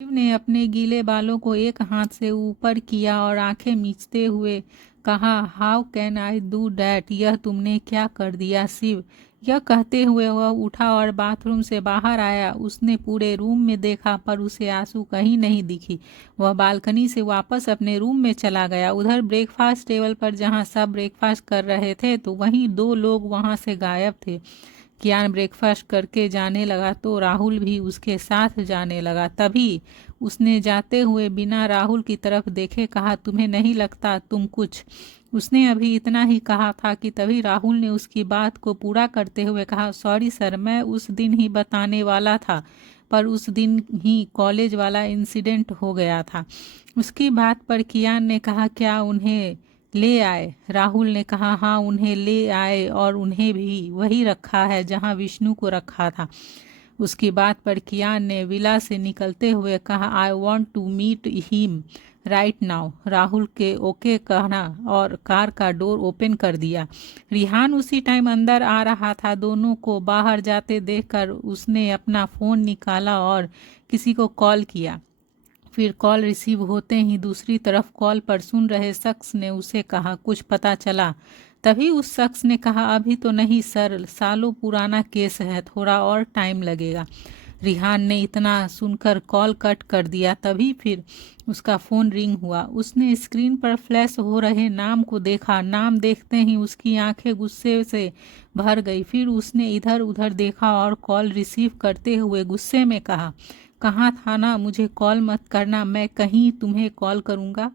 शिव ने अपने गीले बालों को एक हाथ से ऊपर किया और आंखें मीचते हुए कहा, how can I do that? यह तुमने क्या कर दिया शिव? यह कहते हुए वह उठा और बाथरूम से बाहर आया। उसने पूरे रूम में देखा पर उसे आंसू कहीं नहीं दिखी। वह बालकनी से वापस अपने रूम में चला गया। उधर ब्रेकफास्ट टेबल पर जहां सब ब्रेकफास्ट कर रहे थे तो वहीं दो लोग वहां से गायब थे। कियान ब्रेकफास्ट करके जाने लगा तो राहुल भी उसके साथ जाने लगा। तभी उसने जाते हुए बिना राहुल की तरफ देखे कहा, तुम्हें नहीं लगता तुम कुछ? उसने अभी इतना ही कहा था कि तभी राहुल ने उसकी बात को पूरा करते हुए कहा, सॉरी सर, मैं उस दिन ही बताने वाला था पर उस दिन ही कॉलेज वाला इंसिडेंट हो गया था। उसकी बात पर कियान ने कहा, क्या उन्हें ले आए? राहुल ने कहा, हाँ उन्हें ले आए और उन्हें भी वही रखा है जहां विष्णु को रखा था। उसकी बात पर कियान ने विला से निकलते हुए कहा, I want to meet him right now. Rahul के ओके कहना और कार का डोर ओपन कर दिया। रिहान उसी टाइम अंदर आ रहा था। दोनों को बाहर जाते देखकर उसने अपना फ़ोन निकाला और किसी को कॉल किया। फिर कॉल रिसीव होते ही दूसरी तरफ कॉल पर सुन रहे शख्स ने उसे कहा, कुछ पता चला? तभी उस शख्स ने कहा, अभी तो नहीं सर, सालों पुराना केस है, थोड़ा और टाइम लगेगा। रिहान ने इतना सुनकर कॉल कट कर दिया। तभी फिर उसका फ़ोन रिंग हुआ। उसने स्क्रीन पर फ्लैश हो रहे नाम को देखा। नाम देखते ही उसकी आंखें गुस्से से भर गई। फिर उसने इधर उधर देखा और कॉल रिसीव करते हुए गुस्से में कहा, कहाँ था ना, मुझे कॉल मत करना, मैं कहीं तुम्हें कॉल करूँगा।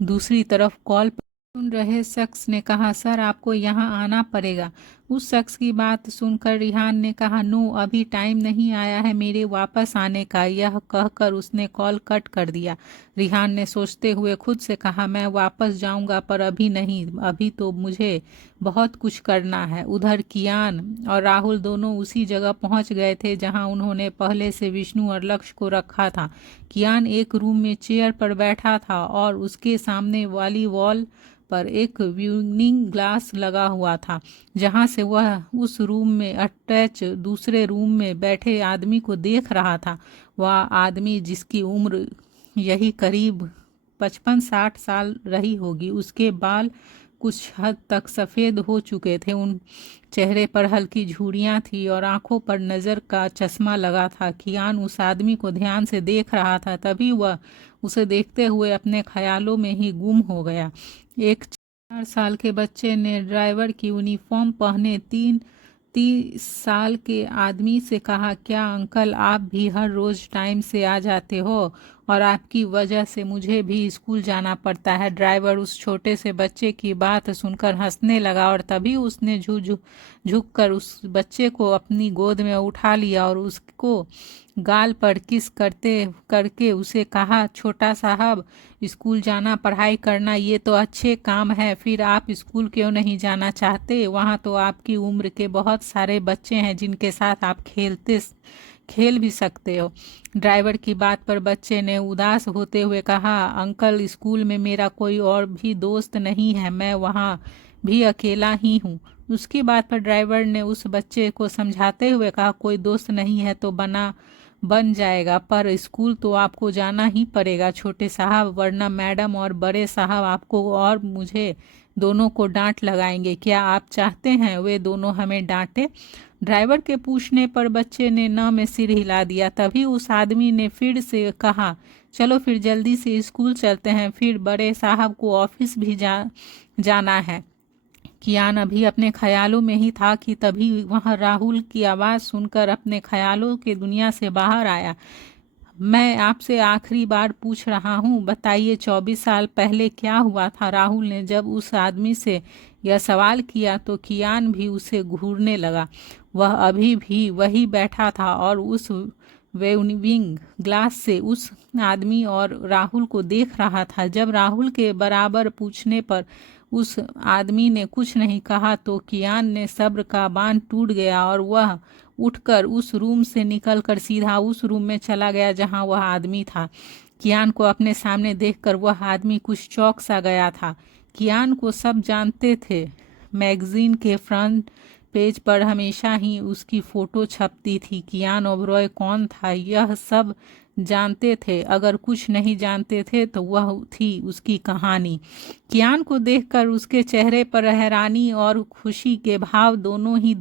दूसरी तरफ कॉल पर सुन रहे शख्स ने कहा, सर आपको यहाँ आना पड़ेगा। उस शख्स की बात सुनकर रिहान ने कहा, नो अभी टाइम नहीं आया है मेरे वापस आने का। यह कहकर उसने कॉल कट कर दिया। रिहान ने सोचते हुए खुद से कहा, मैं वापस जाऊंगा पर अभी नहीं, अभी तो मुझे बहुत कुछ करना है। उधर कियान और राहुल दोनों उसी जगह पहुंच गए थे जहां उन्होंने पहले से विष्णु और लक्ष्य को रखा था। कियान एक रूम में चेयर पर बैठा था और उसके सामने वाली वॉल पर एक व्यूइंग ग्लास लगा हुआ था जहां से वह उस रूम में अटैच दूसरे रूम में बैठे आदमी को देख रहा था। वह आदमी जिसकी उम्र यही करीब 55-60 साल रही होगी। उसके बाल कुछ हद तक सफ़ेद हो चुके थे। उन चेहरे पर हल्की झुर्रियाँ थी और आंखों पर नज़र का चश्मा लगा था। कियान उस आदमी को ध्यान से देख रहा था। तभी वह उसे देखते हुए अपने ख्यालों में ही गुम हो गया। एक 4 साल के बच्चे ने ड्राइवर की यूनिफॉर्म पहने 30 साल के आदमी से कहा, क्या अंकल आप भी हर रोज़ टाइम से आ जाते हो और आपकी वजह से मुझे भी स्कूल जाना पड़ता है? ड्राइवर उस छोटे से बच्चे की बात सुनकर हंसने लगा और तभी उसने झुक कर उस बच्चे को अपनी गोद में उठा लिया और उसको गाल पर किस करते करके उसे कहा, छोटा साहब, स्कूल जाना पढ़ाई करना ये तो अच्छे काम है, फिर आप स्कूल क्यों नहीं जाना चाहते? वहाँ तो आपकी उम्र के बहुत सारे बच्चे हैं जिनके साथ आप खेल भी सकते हो। ड्राइवर की बात पर बच्चे ने उदास होते हुए कहा, अंकल स्कूल में मेरा कोई और भी दोस्त नहीं है, मैं वहाँ भी अकेला ही हूँ। उसकी बात पर ड्राइवर ने उस बच्चे को समझाते हुए कहा, कोई दोस्त नहीं है तो बन जाएगा, पर स्कूल तो आपको जाना ही पड़ेगा छोटे साहब, वरना मैडम और बड़े साहब आपको और मुझे दोनों को डांट लगाएंगे। क्या आप चाहते हैं वे दोनों हमें डांटे? ड्राइवर के पूछने पर बच्चे ने न में सिर हिला दिया। तभी उस आदमी ने फिर से कहा, चलो फिर जल्दी से स्कूल चलते हैं, फिर बड़े साहब को ऑफिस भी जाना है। कियान अभी अपने ख्यालों में ही था कि तभी वह राहुल की आवाज़ सुनकर अपने ख्यालों के दुनिया से बाहर आया। मैं आपसे आखिरी बार पूछ रहा हूँ, बताइए 24 साल पहले क्या हुआ था? राहुल ने जब उस आदमी से यह सवाल किया तो कियान भी उसे घूरने लगा। वह अभी भी वही बैठा था और उस वेविंग ग्लास से उस आदमी और राहुल को देख रहा था। जब राहुल के बराबर पूछने पर उस आदमी ने कुछ नहीं कहा तो कियान ने सब्र का बांध टूट गया और वह उठकर उस रूम से निकलकर सीधा उस रूम में चला गया जहां वह आदमी था। कियान को अपने सामने देखकर वह आदमी कुछ चौंक सा गया था। कियान को सब जानते थे। मैगजीन के फ्रंट पेज पर हमेशा ही उसकी फ़ोटो छपती थी। कियान ओबरॉय कौन था यह सब जानते थे, अगर कुछ नहीं जानते थे तो वह थी उसकी कहानी। कियान को देखकर उसके चेहरे पर हैरानी और खुशी के भाव दोनों ही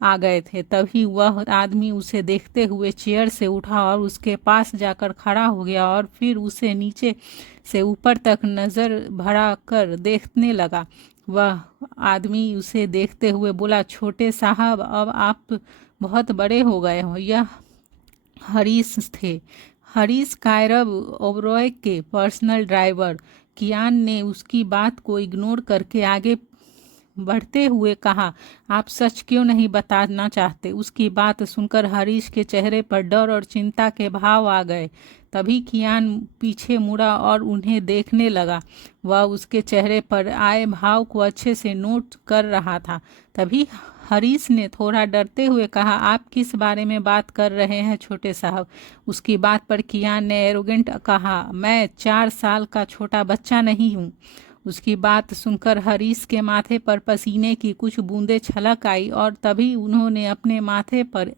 आ गए थे। तभी वह आदमी उसे देखते हुए चेयर से उठा और उसके पास जाकर खड़ा हो गया और फिर उसे नीचे से ऊपर तक नज़र भरा कर देखने लगा। वह आदमी उसे देखते हुए बोला, छोटे साहब, अब आप बहुत बड़े हो गए हो। यह हरीश थे, हरीश कायरब ओबरॉय के पर्सनल ड्राइवर। कियान ने उसकी बात को इग्नोर करके आगे बढ़ते हुए कहा, आप सच क्यों नहीं बताना चाहते? उसकी बात सुनकर हरीश के चेहरे पर डर और चिंता के भाव आ गए। तभी कियान पीछे मुड़ा और उन्हें देखने लगा। वह उसके चेहरे पर आए भाव को अच्छे से नोट कर रहा था। तभी हरीश ने थोड़ा डरते हुए कहा, आप किस बारे में बात कर रहे हैं छोटे साहब? उसकी बात पर कियान ने एरोगेंट कहा, मैं 4 साल का छोटा बच्चा नहीं हूँ। उसकी बात सुनकर हरीश के माथे पर पसीने की कुछ बूंदें छलक आई और तभी उन्होंने अपने माथे पर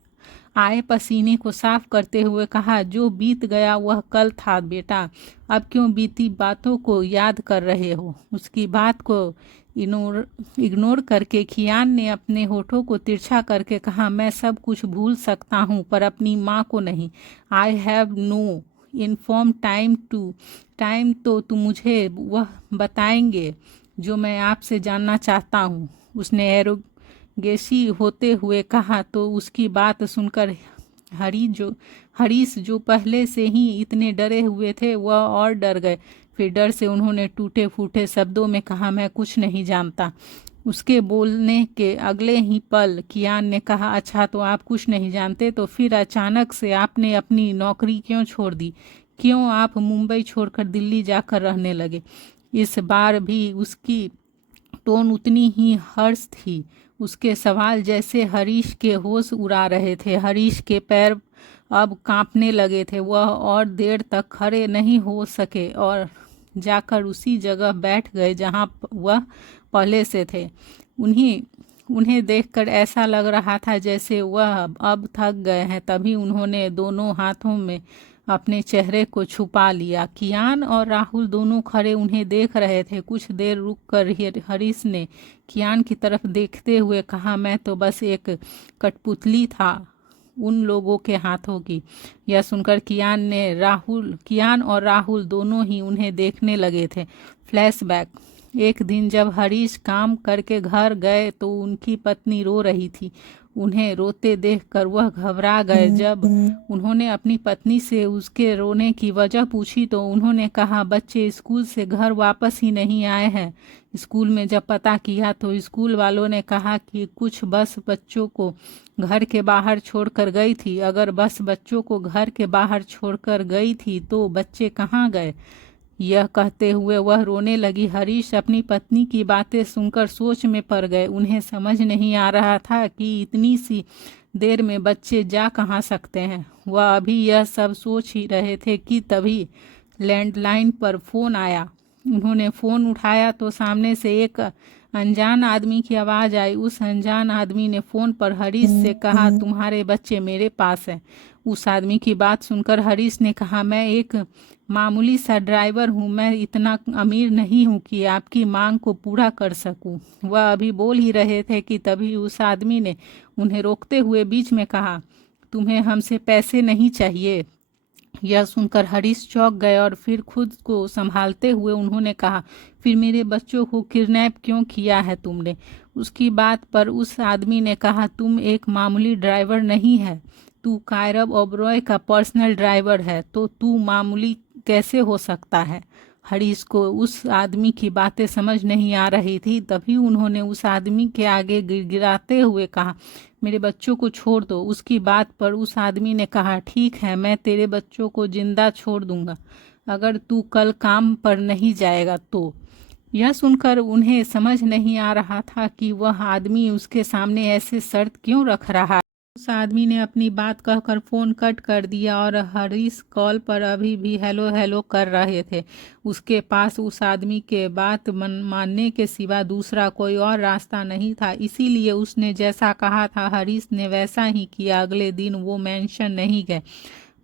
आए पसीने को साफ करते हुए कहा, जो बीत गया वह कल था बेटा, अब क्यों बीती बातों को याद कर रहे हो? उसकी बात को इग्नोर करके कियान ने अपने होठों को तिरछा करके कहा, मैं सब कुछ भूल सकता हूँ पर अपनी माँ को नहीं। I have no inform time तो तुम मुझे वह बताएंगे जो मैं आपसे जानना चाहता हूँ, उसने एरोगेसी होते हुए कहा। तो उसकी बात सुनकर हरीश जो पहले से ही इतने डरे हुए थे वह और डर गए। फिर डर से उन्होंने टूटे फूटे शब्दों में कहा, मैं कुछ नहीं जानता। उसके बोलने के अगले ही पल कियान ने कहा, अच्छा तो आप कुछ नहीं जानते, तो फिर अचानक से आपने अपनी नौकरी क्यों छोड़ दी? क्यों आप मुंबई छोड़कर दिल्ली जाकर रहने लगे? इस बार भी उसकी टोन उतनी ही हर्ष थी। उसके सवाल जैसे हरीश के होश उड़ा रहे थे। हरीश के पैर अब कांपने लगे थे। वह और देर तक खड़े नहीं हो सके और जाकर उसी जगह बैठ गए जहां वह पहले से थे। उन्हें देखकर ऐसा लग रहा था जैसे वह अब थक गए हैं। तभी उन्होंने दोनों हाथों में अपने चेहरे को छुपा लिया। कियान और राहुल दोनों खड़े उन्हें देख रहे थे। कुछ देर रुककर हरीश ने कियान की तरफ देखते हुए कहा, मैं तो बस एक कठपुतली था उन लोगों के हाथों की। यह सुनकर कियान और राहुल दोनों ही उन्हें देखने लगे थे। फ्लैशबैक। एक दिन जब हरीश काम करके घर गए तो उनकी पत्नी रो रही थी। उन्हें रोते देखकर वह घबरा गए। जब उन्होंने अपनी पत्नी से उसके रोने की वजह पूछी तो उन्होंने कहा, बच्चे स्कूल से घर वापस ही नहीं आए हैं। स्कूल में जब पता किया तो स्कूल वालों ने कहा कि कुछ बस बच्चों को घर के बाहर छोड़कर गई थी। अगर बस बच्चों को घर के बाहर छोड़कर गई थी तो बच्चे कहाँ गए? यह कहते हुए वह रोने लगी। हरीश अपनी पत्नी की बातें सुनकर सोच में पड़ गए। उन्हें समझ नहीं आ रहा था कि इतनी सी देर में बच्चे जा कहाँ सकते हैं। वह अभी यह सब सोच ही रहे थे कि तभी लैंडलाइन पर फ़ोन आया। उन्होंने फ़ोन उठाया तो सामने से एक अनजान आदमी की आवाज़ आई। उस अनजान आदमी ने फ़ोन पर हरीश से कहा, तुम्हारे बच्चे मेरे पास हैं। उस आदमी की बात सुनकर हरीश ने कहा, मैं एक मामूली सा ड्राइवर हूँ, मैं इतना अमीर नहीं हूँ कि आपकी मांग को पूरा कर सकूँ। वह अभी बोल ही रहे थे कि तभी उस आदमी ने उन्हें रोकते हुए बीच में कहा, तुम्हें हमसे पैसे नहीं चाहिए। यह सुनकर हरीश चौंक गए और फिर खुद को संभालते हुए उन्होंने कहा, फिर मेरे बच्चों को किडनैप क्यों किया है तुमने? उसकी बात पर उस आदमी ने कहा, तुम एक मामूली ड्राइवर नहीं है, तू कायरब ओबरॉय का पर्सनल ड्राइवर है, तो तू मामूली कैसे हो सकता है? हरीश को उस आदमी की बातें समझ नहीं आ रही थी। तभी उन्होंने उस आदमी के आगे गिड़गिड़ाते हुए कहा, मेरे बच्चों को छोड़ दो। उसकी बात पर उस आदमी ने कहा, ठीक है, मैं तेरे बच्चों को जिंदा छोड़ दूंगा अगर तू कल काम पर नहीं जाएगा तो। यह सुनकर उन्हें समझ नहीं आ रहा था कि वह आदमी उसके सामने ऐसे शर्त क्यों रख रहा उस आदमी ने अपनी बात कहकर फ़ोन कट कर दिया और हरीश कॉल पर अभी भी हेलो हेलो कर रहे थे। उसके पास उस आदमी के बात मानने के सिवा दूसरा कोई और रास्ता नहीं था, इसीलिए उसने जैसा कहा था हरीश ने वैसा ही किया। अगले दिन वो मेंशन नहीं गए।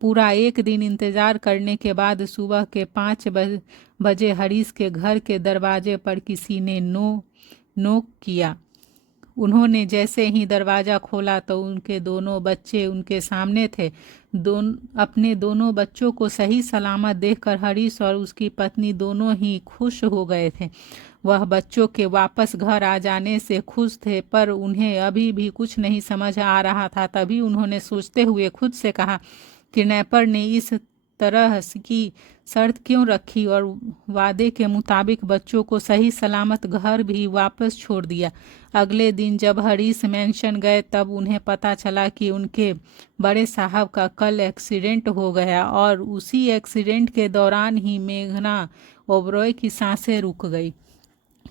पूरा एक दिन इंतज़ार करने के बाद सुबह के 5 बजे हरीश के घर के दरवाजे पर किसी ने नोक किया। उन्होंने जैसे ही दरवाज़ा खोला तो उनके दोनों बच्चे उनके सामने थे। अपने दोनों बच्चों को सही सलामत देखकर हरीश और उसकी पत्नी दोनों ही खुश हो गए थे। वह बच्चों के वापस घर आ जाने से खुश थे, पर उन्हें अभी भी कुछ नहीं समझ आ रहा था। तभी उन्होंने सोचते हुए खुद से कहा, किडनैपर ने इस तरह की शर्त क्यों रखी और वादे के मुताबिक बच्चों को सही सलामत घर भी वापस छोड़ दिया। अगले दिन जब हरीश मेंशन गए तब उन्हें पता चला कि उनके बड़े साहब का कल एक्सीडेंट हो गया और उसी एक्सीडेंट के दौरान ही मेघना ओबरॉय की सांसें रुक गई।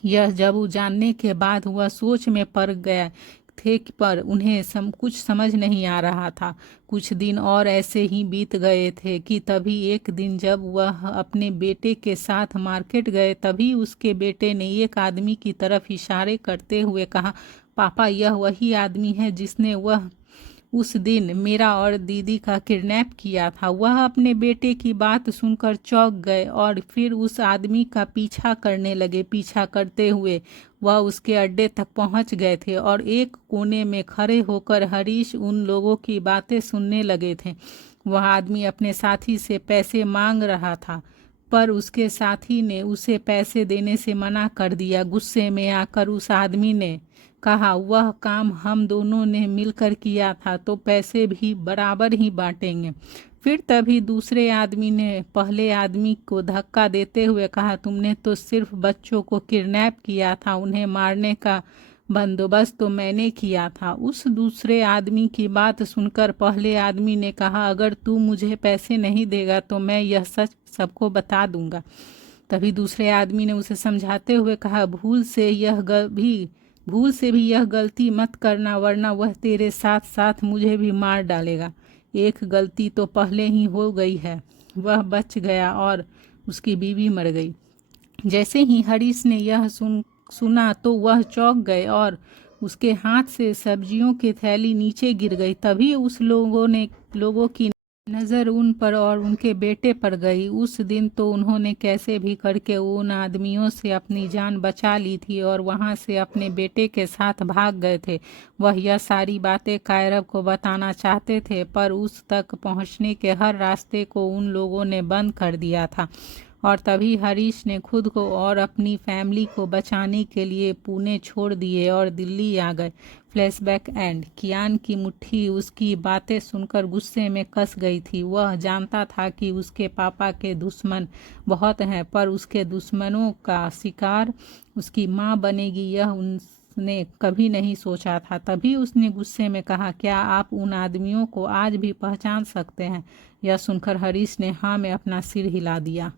यह जब जानने के बाद वह सोच में पड़ गया थे, पर उन्हें कुछ समझ नहीं आ रहा था। कुछ दिन और ऐसे ही बीत गए थे कि तभी एक दिन जब वह अपने बेटे के साथ मार्केट गए, तभी उसके बेटे ने एक आदमी की तरफ इशारे करते हुए कहा, पापा, यह वही आदमी है जिसने उस दिन मेरा और दीदी का किडनैप किया था। वह अपने बेटे की बात सुनकर चौंक गए और फिर उस आदमी का पीछा करने लगे। पीछा करते हुए वह उसके अड्डे तक पहुंच गए थे और एक कोने में खड़े होकर हरीश उन लोगों की बातें सुनने लगे थे। वह आदमी अपने साथी से पैसे मांग रहा था, पर उसके साथी ने उसे पैसे देने से मना कर दिया। गुस्से में आकर उस आदमी ने कहा, वह काम हम दोनों ने मिलकर किया था तो पैसे भी बराबर ही बांटेंगे। फिर तभी दूसरे आदमी ने पहले आदमी को धक्का देते हुए कहा, तुमने तो सिर्फ बच्चों को किडनैप किया था, उन्हें मारने का बंदोबस्त तो मैंने किया था। उस दूसरे आदमी की बात सुनकर पहले आदमी ने कहा, अगर तू मुझे पैसे नहीं देगा तो मैं यह सच सबको बता दूंगा। तभी दूसरे आदमी ने उसे समझाते हुए कहा, भूल से भी यह गलती मत करना, वरना वह तेरे साथ साथ मुझे भी मार डालेगा। एक गलती तो पहले ही हो गई है। वह बच गया और उसकी बीवी मर गई। जैसे ही हरीश ने यह सुना तो वह चौंक गए और उसके हाथ से सब्जियों की थैली नीचे गिर गई। तभी उस लोगों की नज़र उन पर और उनके बेटे पर गई। उस दिन तो उन्होंने कैसे भी करके उन आदमियों से अपनी जान बचा ली थी और वहां से अपने बेटे के साथ भाग गए थे। वह यह सारी बातें कायरव को बताना चाहते थे, पर उस तक पहुंचने के हर रास्ते को उन लोगों ने बंद कर दिया था। और तभी हरीश ने खुद को और अपनी फैमिली को बचाने के लिए पुणे छोड़ दिए और दिल्ली आ गए। Flashback and. कियान की मुट्ठी उसकी बातें सुनकर गुस्से में कस गई थी। वह जानता था कि उसके पापा के दुश्मन बहुत हैं, पर उसके दुश्मनों का शिकार उसकी माँ बनेगी यह उसने कभी नहीं सोचा था। तभी उसने गुस्से में कहा, क्या आप उन आदमियों को आज भी पहचान सकते हैं? यह सुनकर हरीश ने हाँ में अपना सिर हिला दिया।